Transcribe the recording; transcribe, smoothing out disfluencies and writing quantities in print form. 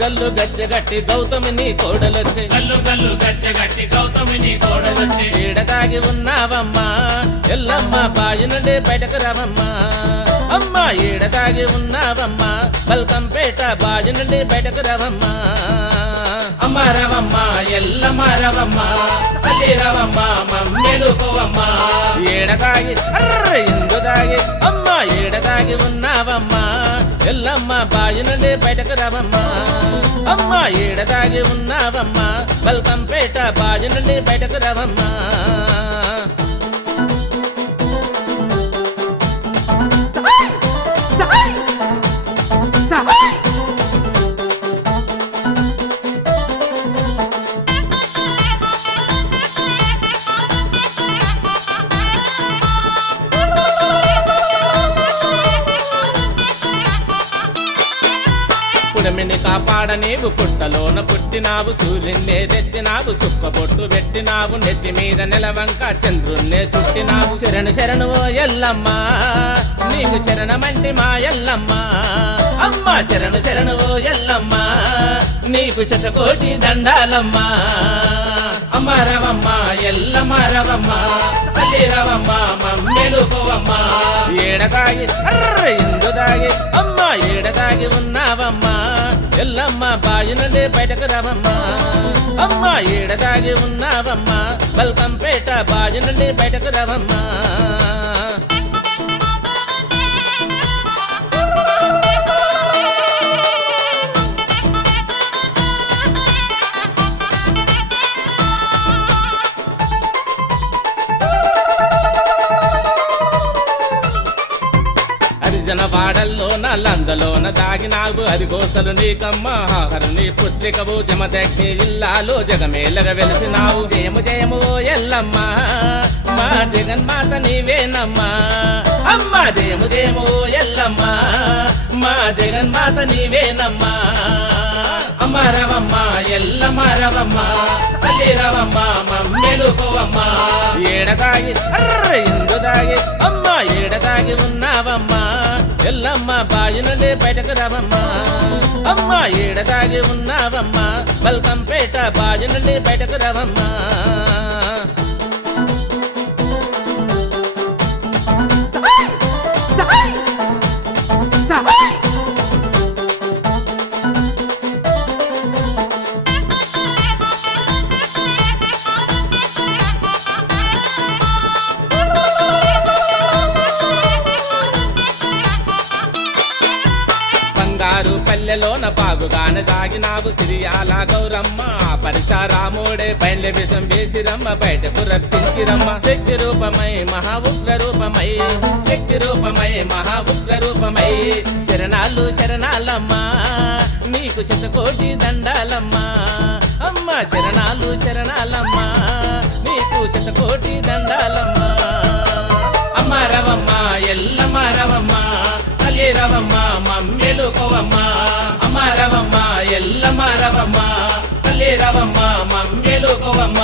గల్లు గచ్చగట్టి గౌతమిని కోడలొచ్చే గల్లు గల్లు గచ్చగట్టి గౌతమిని కోడలొచ్చే ఏడదాగి ఉన్నావమ్మా ఎల్లమ్మ బాయి నుండి బయటకు రావమ్మా అమ్మా ఏడదాగి ఉన్నావమ్మా బల్కంపేట బాయి నుండి బయటకు రావమ్మా అమ్మ రవమ్మ ఎల్లమ్మ రవమ్మ తల్లి రవమ్మ మమ్మేలుకోవమ్మా ఏడదాగి ఇందుదాగి అమ్మ ఏడదాగి ఉన్నావమ్మా ఎల్లమ్మ బాయి నుండి బయటకు రావమ్మా అమ్మ ఏడదాగి ఉన్నావమ్మా బల్కంపేట బాయి నుండి బయటకు రావమ్మా పుడమిని కాపాడ నీవు పుట్టలోన పుట్టినావు సూర్యున్నే తెచ్చినావు సుక్కబొట్టు పెట్టినావు నెత్తి మీద నెలవంక చంద్రున్నే చుట్టినావు శరణు శరణు ఓ ఎల్లమ్మ నీకు శరణమంటి మా ఎల్లమ్మ అమ్మ శరణు శరణు ఓ ఎల్లమ్మ నీకు శతకోటి దండాలమ్మ అమ్మ రవమ్మ ఎల్లమ్మ రవమ్మ తల్లి రవమ్మ మమ్మేలుకోవమ్మ ఏడదాగి ఇందుదాగి అమ్మ ఏడదాగి ఉన్నావమ్మా ఎల్లమ్మ బాయి నుండి బయటకు రావమ్మా అమ్మ ఏడదాగి ఉన్నావమ్మా బల్కంపేట బాయి నుండి బయటకు రావమ్మా వాడల్లోన లందలోన దాగినావు హరిగోసలు నీకమ్మ హాహరుని పుత్రికవు జమదగ్ని ఇల్లాలో జగమేలగ వెలిసినావు జయము జయము ఓ ఎల్లమ్మ మా జగన్మాత నీవేనమ్మా అమ్మ జయము జయము ఓ ఎల్లమ్మ మా జగన్మాత నీవేనమ్మా అమ్మ రవమ్మ ఎల్లమ్మ రవమ్మ తల్లి రవమ్మ మమ్మేలుకోవమ్మ ఏడదాగి ఇందుదాగి అమ్మ ఏడదాగి ఉన్నావమ్మా ఎల్లమ్మ బాయి నుండి బయటకు రావమ్మా అమ్మ ఏడదాగి ఉన్నావమ్మా బల్కంపేట బాయి నుండి బయటకు రావమ్మా పల్లెలోన బాగుగాన దాగినావు సిరియాల గౌరమ్మ పరశురాముడే బయలు విషం వేసిరమ్మ బయటకు రప్పించిరమ్మ శక్తి రూపమై మహా ఉగ్ర రూపమై శక్తి రూపమై మహా ఉగ్ర రూపమై శరణాలు శరణాలమ్మా నీకు శతకోటి దండాలమ్మా అమ్మ శరణాలు శరణాలమ్మా నీకు శతకోటి దండాలమ్మా అమ్మ రవమ్మ ఎల్లమ్మ రవమ్మ తల్లి రవమ్మ మమ్మేలుకోవమ్మ అమ్మ రవమ్మ ఎల్లమ్మ రవమ్మ తల్లి రవమ్మ మమ్మేలుకోవమ్మ